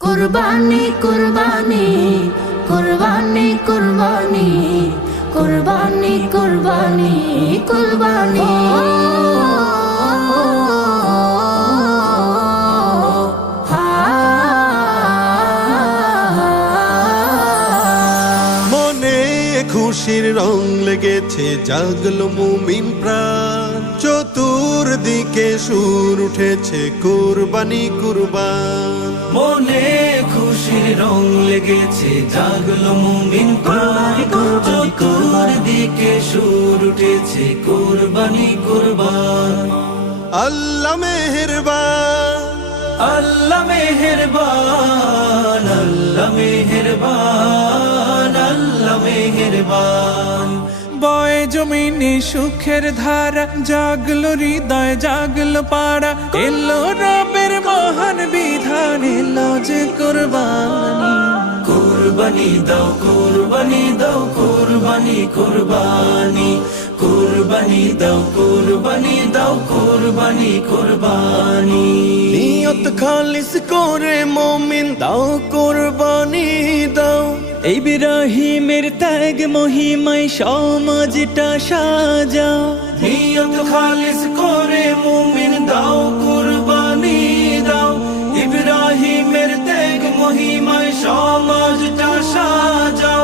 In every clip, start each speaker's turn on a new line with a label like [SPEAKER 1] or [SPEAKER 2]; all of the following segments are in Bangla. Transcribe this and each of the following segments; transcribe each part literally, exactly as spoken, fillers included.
[SPEAKER 1] কুরবানি কুরবানি কুরবানি কুরবানি কুরবানি কুরবানি কুরবানি
[SPEAKER 2] মনে খুশির রং লেগেছে, জাগলো মুমিন প্রাণ, চতুর্দিকে সুর উঠেছে কুরবানি কুরবান।
[SPEAKER 3] মনে খুশির রং লেগেছে, জাগলো মুমিন প্রাণ, চতুর্দিকে সুর উঠেছে কুরবানি কুরবান।
[SPEAKER 2] আল্লাহ মেহেরবান,
[SPEAKER 3] আল্লাহ মেহেরবান, আল্লাহ মেহেরবান, আল্লাহ মেহেরবান।
[SPEAKER 4] বয় জমিনে সুখের ধারা, জাগলো হৃদয় জাগলো পাড়া, এলো রবের মহান বিধান, এলো যে কুরবানি।
[SPEAKER 3] কুরবানি দাও কুরবানি দাও কুরবানি কুরবানি কুরবানি দাও কুরবানি দাও কুরবানি কুরবানি।
[SPEAKER 2] নিয়ত খালিস করে মুমিন দাও কুরবানি দাও।
[SPEAKER 4] এই বিরাহিমের ত্যাগ মহিমায় সমাজটা সাজাও।
[SPEAKER 3] নিয়ত খালিস করে মুমিন দাও কুরবানি দাও। ইব্রাহিমের ত্যাগ মহিমায় সমাজটা সাজাও।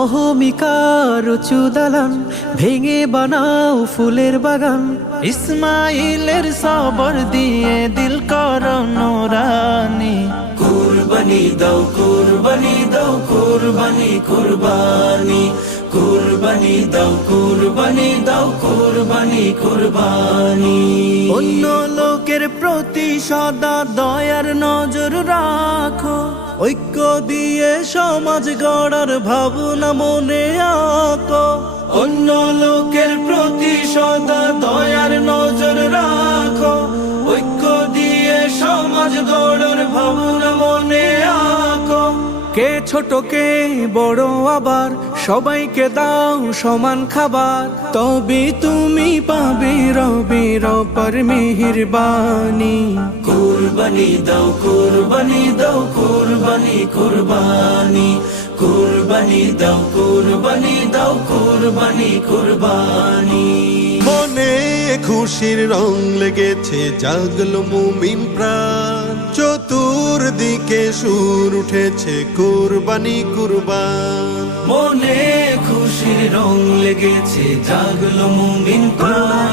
[SPEAKER 4] অহমিকার উঁচু দালান ভেঙে বানাও ফুলের বাগান, ইসমাইলের সবর দিয়ে দিল করো নোরানি।
[SPEAKER 3] কুরবানি দাও কুরবানি দাও কুরবানি কুরবানি কুরবানি দাও কুরবানি দাও কুরবানি কুরবানি।
[SPEAKER 4] অন্য লোকের প্রতি সদা দয়ার নজর রাখো, ঐক্য দিয়ে সমাজ গড়ার ভাবনা মনে আঁকো।
[SPEAKER 3] অন্য লোকের প্রতি সদা দয়ার নজর রাখো, ঐক্য দিয়ে সমাজ গড়ার ভাবনা মনে আঁকো।
[SPEAKER 4] কে ছোট কে বড় আবার সবাইকে দাও সমান খাবার, তবে তুমি পাবে রবের অপার মেহেরবানি।
[SPEAKER 3] কুরবানি দাও কুরবানি দাও কুরবানি কুরবানি কুরবানি দাও কুরবানি দাও কুরবানি কুরবানি।
[SPEAKER 2] মনে খুশির রং লেগেছে, জাগলো মুমিন প্রাণ, চতুর্দিকে সুর উঠেছে কুরবানি কুরবান।
[SPEAKER 3] মনে খুশির রং লেগেছে, জাগলো মুমিন প্রাণ,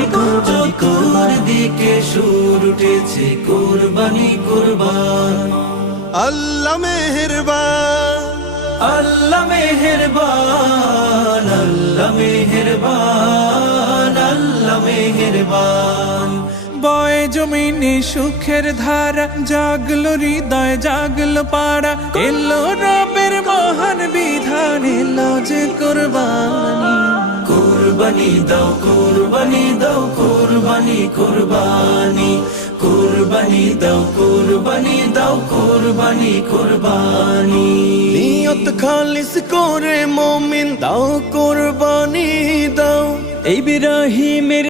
[SPEAKER 3] চতুর্দিকে সুর উঠেছে কুরবানি কুরবান।
[SPEAKER 2] আল্লাহ মেহেরবান,
[SPEAKER 3] আল্লাহ মেহেরবান, আল্লাহ মেহেরবান, আল্লাহ মেহেরবান।
[SPEAKER 4] বয় জমিনে সুখের ধারা, জাগলো হৃদয় জাগলো পাড়া, এলো রবের মহান বিধান, এলো যে কুরবানি।
[SPEAKER 3] কুরবানি দাও কুরবানি দাও কুরবানি কুরবানি কুরবানি দাও কুরবানি দাও কুরবানি কুরবানি।
[SPEAKER 2] নিয়ত খালিস করে মুমিন দাও কুরবানি দাও।
[SPEAKER 4] এই বিরাহিমের